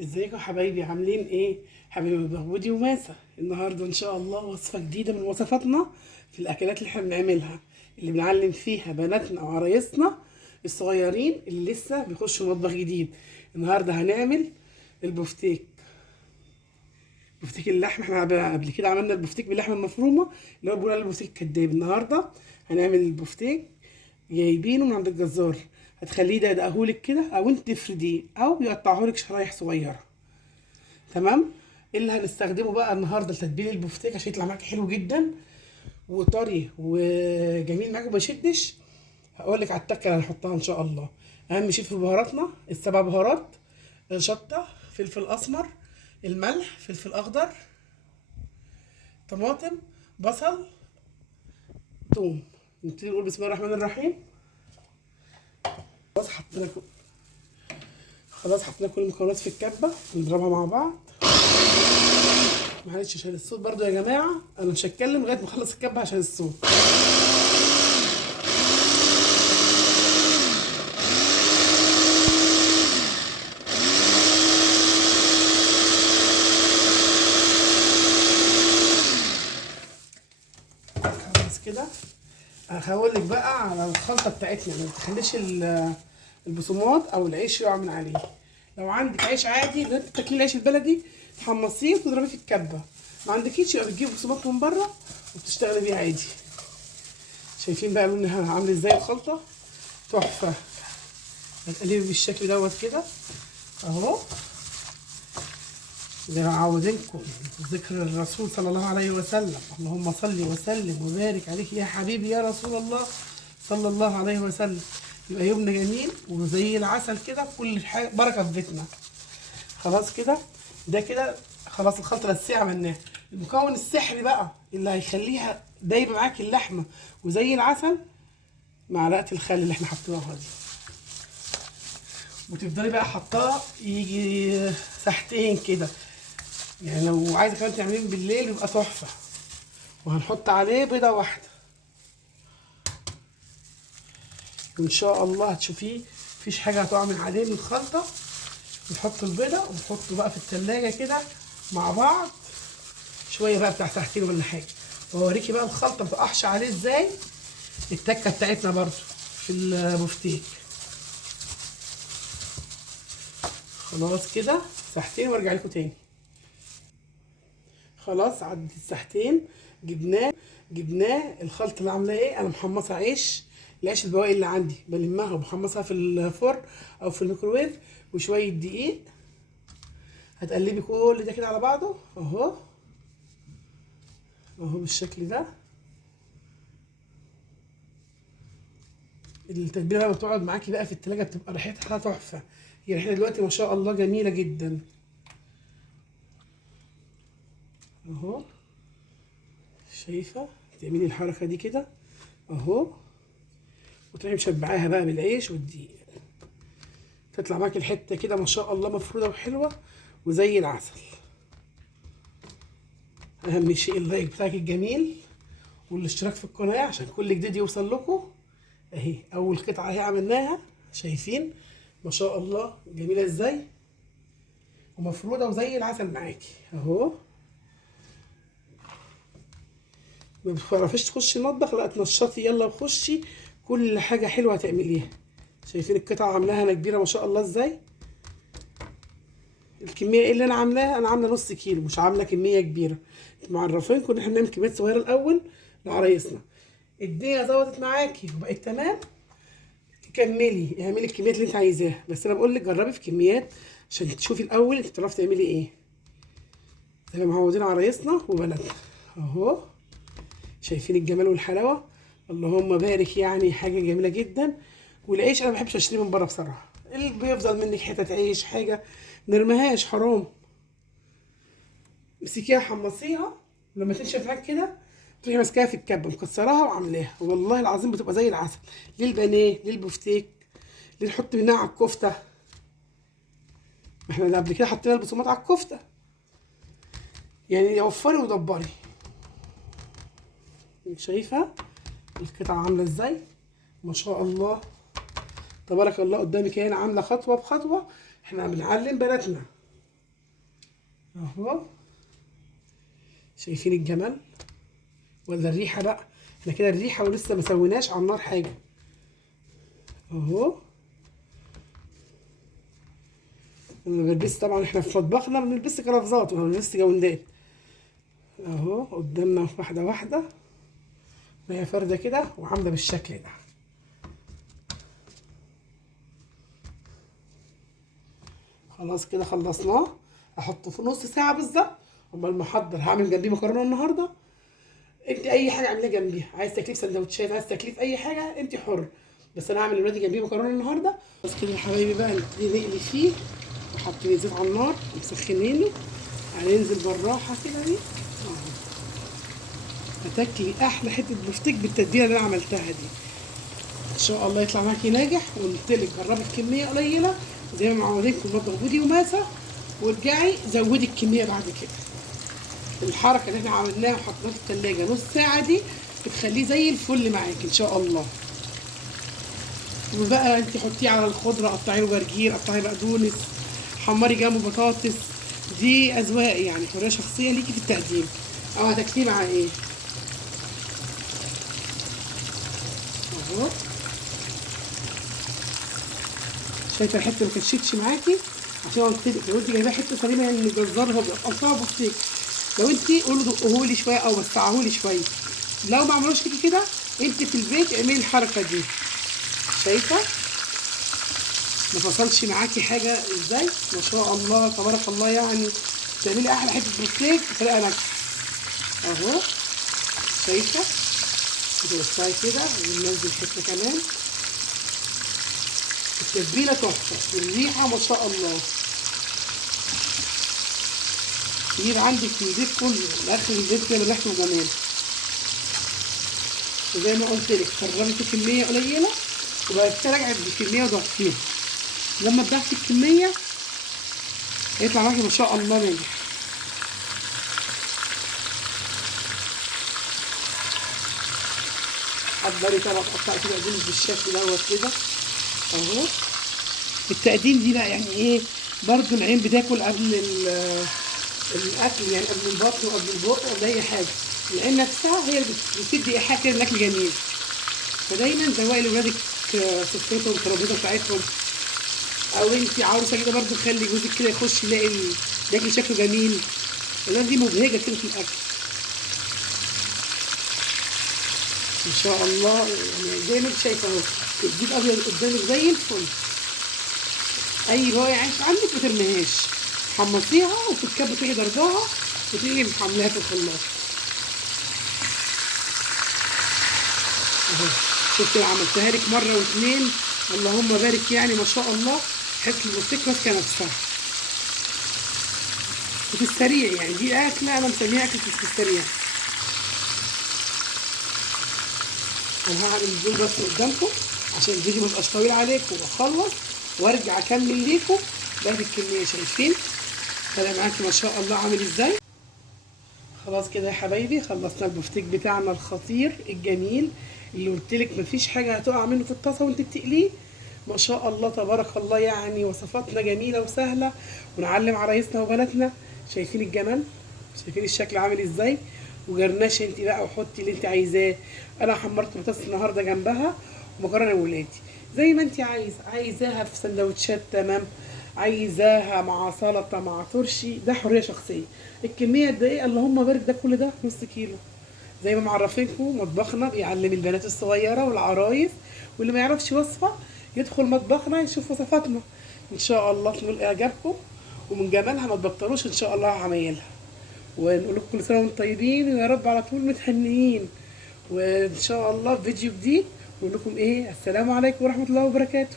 ازيكم يا حبايبي؟ عاملين ايه؟ حبايبي بودي وماسة. النهارده ان شاء الله وصفه جديده من وصفاتنا في الاكلات اللي احنا بنعملها، اللي بنعلم فيها بناتنا وعرايسنا الصغيرين اللي لسه بيخشوا مطبخ جديد. النهارده هنعمل البفتيك، بفتيك اللحمه. احنا قبل كده عملنا البفتيك باللحمه المفرومه اللي هو بيقول عليه البفتيك الكداب. النهارده هنعمل البفتيك جايبينه من عند الجزار. هتخليه ده يدقهولك كده، او انت تفرديه، او يقطعهولك شرايح صغيره. تمام. إيه اللي هنستخدمه بقى النهارده لتتبيل البفتيك عشان يطلع معاك حلو جدا وطري وجميل معاك وما يشدش؟ هقول لك على التكه اللي هنحطها ان شاء الله. اهم شيء في بهاراتنا السبع بهارات: شطه، فلفل اسمر، الملح، فلفل اخضر، طماطم، بصل، ثوم. نبتدي نقول بسم الله الرحمن الرحيم. خلاص حطينا كل المكونات في الكبه، نضربها مع بعض. معلش عشان الصوت برضو يا جماعه، انا مش هتكلم لغايه ما اخلص الكبه عشان الصوت. خلاص كده. هقول لك بقى على الخلطه بتاعتنا، ما تخليش البصمات او العيش يقع من عليه. لو عندك عيش عادي اللي انت بتاكليه العيش البلدي تحمصيه وتضربيه في الكبه. ما عندكيش يبقى بتجيب بصمات من بره وبتشتغلي بيها عادي. شايفين بقى لونها عامل ازاي الخلطه؟ تحفه. هتقلبي بالشكل دوت كده اهو، زي ما عاوزينكم. ذكر الرسول صلى الله عليه وسلم، اللهم صل وسلم وبارك عليك يا حبيبي يا رسول الله صلى الله عليه وسلم. يبقى يومنا جميل وزي العسل كده، كل حاجه بركه في بيتنا. خلاص كده. ده كده خلاص الخلطه الاساسيه عملناها. المكون السحري بقى اللي هيخليها دايبه معاك اللحمه وزي العسل: معلقه الخل اللي احنا حطيناها دي. وتفضلي بقى حطاها يجي ساعتين كده، يعني لو عايزه كمان تعمليه بالليل يبقى تحفه. وهنحط عليه بيضه واحده، وان شاء الله هتشوفيه مفيش حاجه هتقع من عليه من الخلطه. نحط البيضه ونحطه بقى في التلاجة كده مع بعض شويه بقى، بتاع ساعتين ولا حاجه. واوريكي بقى الخلطه ما تقعش عليه ازاي، التكه بتاعتنا برضو في البفتيك. خلاص كده ساعتين وارجع لكم تاني. خلاص عدت الساعتين، جبناه الخلطه اللي عاملاه ايه. انا محمصه عيش، العيش البواقي اللي عندي بلمها وبحمصها في الفرن او في الميكروويف، وشويه دقيق. هتقلبي كل ده كده على بعضه اهو، اهو بالشكل ده. التتبيله بقى بتقعد معاكي بقى في التلاجة، بتبقى ريحتها تحفه. هي ريحتها دلوقتي ما شاء الله جميله جدا اهو. شايفه؟ تعملي الحركه دي كده اهو، وتروحي مشبعاها بقى بالعيش والدقيق، تطلع معاكي الحته كده ما شاء الله مفروده وحلوه وزي العسل. اهم شيء اللايك بتاعك الجميل والاشتراك في القناه عشان كل جديد يوصل لكم. اهي اول قطعه اهي عملناها، شايفين ما شاء الله جميله ازاي ومفروده وزي العسل معاكي اهو. ما بتعرفيش تخشي المطبخ؟ لا تنشطي يلا وخشي، كل حاجه حلوه هتعمليها. شايفين القطعه عاملاها انا كبيره ما شاء الله ازاي. الكميه اللي انا عاملاها، انا عامله نص كيلو، مش عامله كميه كبيره. معرفينكم ان احنا بنعمل كميات صغيره الاول لعرايسنا. الدنيا ظبطت معاكي وبقت تمام، كملي اعملي الكميات اللي انت عايزاها. بس انا بقول لك جربي في كميات عشان تشوفي الاول انت بتعرفي تعملي ايه، زي ما معودين عرايسنا وبلدنا اهو. شايفين الجمال والحلاوه؟ اللهم بارك، يعني حاجه جميله جدا. والعيش انا ما بحبش اشتريه من بره بصراحه، اللي بيفضل منك حتت عيش حاجه نرميهاش حرام. امسكيها حمصيها، لما تنشف معاك كده تروحي ماسكاها في الكبه مكسراها وعاملاها، والله العظيم بتبقى زي العسل. للبانيه، للبفتيك، اللي نحط منها على الكفته. ما احنا قبل كده حطينا البصمات على الكفته، يعني وفري ودبري. شايفه القطعه عامله ازاي؟ ما شاء الله تبارك الله. قدامك هنا عامله خطوه بخطوه، احنا بنعلم بناتنا اهو. شايفين الجمال ولا الريحه بقى؟ احنا كده الريحه ولسه ما سويناش على النار حاجه اهو. انا بلبس طبعا، احنا في مطبخنا ما بنلبسش قرافزات وما بنلبسش جوندات اهو. قدامنا واحده واحده وهي فارده كده وعامله بالشكل ده. خلاص كده خلصناه. هحطه في نص ساعه بالظبط. امال المحضر هعمل جنبيه مكرونه النهارده. انت اي حاجه اعمليها جنبيها، عايز تكليف سندوتشات، عايز تكليف اي حاجه انت حر. بس انا هعمل لولادي جنبيه مكرونه النهارده. بس كده يا حبايبي بقى نبتدي نقلي فيه. وحاطين زيت على النار ومسخنينه. هننزل بالراحه كده بيه اهو. هتاكلي احلى حته بفتيك بالتتبيله اللي انا عملتها دي. ان شاء الله يطلع معاكي ناجح. وقلت لك جربي بكميه قليله زي ما معودينكم، المطبخ بودي وماسه. وارجعي زودي الكميه بعد كده. الحركه اللي احنا عملناها وحطيناها في التلاجة نص ساعه دي بتخليه زي الفل معاكي ان شاء الله. وبقى انت حطيه على الخضره، قطعي له جرجير، قطعي بقدونس، حمري جنبه بطاطس. دي اذواق يعني، حريه شخصيه ليكي في التقديم. او هتاكليه مع ايه اهو. شايفه الحته ما كانتش معاكي عشان قلت لك لو انت جايباها حته سليمه يعني الجزار هو بيقطعها بفتيك. لو انت قولوا دقهولي شويه او وسعهولي شويه. لو ما عملوش فيكي كده انت في البيت اعملي الحركه دي. شايفه ما فصلش معاكي حاجه ازاي؟ ما شاء الله تبارك الله يعني. تعملي احلى حته بفتيك بطريقه ناجحه اهو. شايفه بتوسعي كده وننزل حته كمان. التتبيله تحفه والريحه ما شاء الله. يجيب عندك الزيت كله لاخر الزيت كده ريحته وجمال. وزي ما قلت لك قررت كميه قليله وبعد كده رجعت بكميه ضعفيها. لما تضعفي الكميه يطلع معاكي ما شاء الله ناجح. حضري طبعا قطعي كده بقدونس بالشكل دوت كده اهو. التقديم دي بقى يعني ايه؟ برضو العين بتاكل قبل الاكل يعني، قبل البطن وقبل البق وقبل اي حاجه. العين نفسها هي اللي بتدي ايحاء كده الاكل جميل. فدايما زوقي لاولادك سفرتهم الترابيزه بتاعتهم. او انت عروسه كده برضو خلي جوزك كده يخش يلاقي الاكل شكله جميل. الولاد دي مبهجه كده في الاكل ان شاء الله. يعني زي ما انت شايفه اهو الديب ابيض قدامك زي الفل. اي بواقي عيش عندك ما ترميهاش، حمصيها وفي الكب تيجي ضرباها وتيجي محملاها في الخلاط اهو. شفتي عملتها لك مره واثنين اللهم بارك يعني ما شاء الله. حته البفتيك ماسكه نفسها وفي السريع يعني. دي اكله انا مسميها اكله في السريع. انا هعمل دول بس قدامكم عشان الفيديو ما يبقاش طويل عليكم واخلص وارجع اكمل ليكم باقي الكميه. شايفين طلع معاكي ما شاء الله عامل ازاي؟ خلاص كده يا حبايبي خلصنا البفتيك بتاعنا الخطير الجميل اللي قلت لك مفيش حاجه هتقع منه في الطاسه وانت بتقليه. ما شاء الله تبارك الله يعني. وصفاتنا جميله وسهله ونعلم عرايسنا وبناتنا. شايفين الجمال؟ شايفين الشكل عامل ازاي؟ وجرناش انت بقى وحطي اللي انت عايزاه. انا حمرت بطاطس النهارده جنبها ومكرونه ولادي زي ما انت عايزاها في سندوتشات تمام، عايزاها مع سلطه مع ترشي، ده حريه شخصيه. الكميه قد ايه؟ اللهم بارك. ده كل ده نص كيلو. زي ما معرفينكم مطبخنا بيعلم البنات الصغيره والعرايس. واللي ما يعرفش وصفه يدخل مطبخنا يشوف وصفاتنا ان شاء الله تنول اعجابكم. ومن جمالها ما تبطلوش ان شاء الله عمايلها. ونقول لكم كل سنه وانتم طيبين ويا رب على طول متهنيين. وان شاء الله في فيديو جديد نقول لكم ايه؟ السلام عليكم ورحمه الله وبركاته.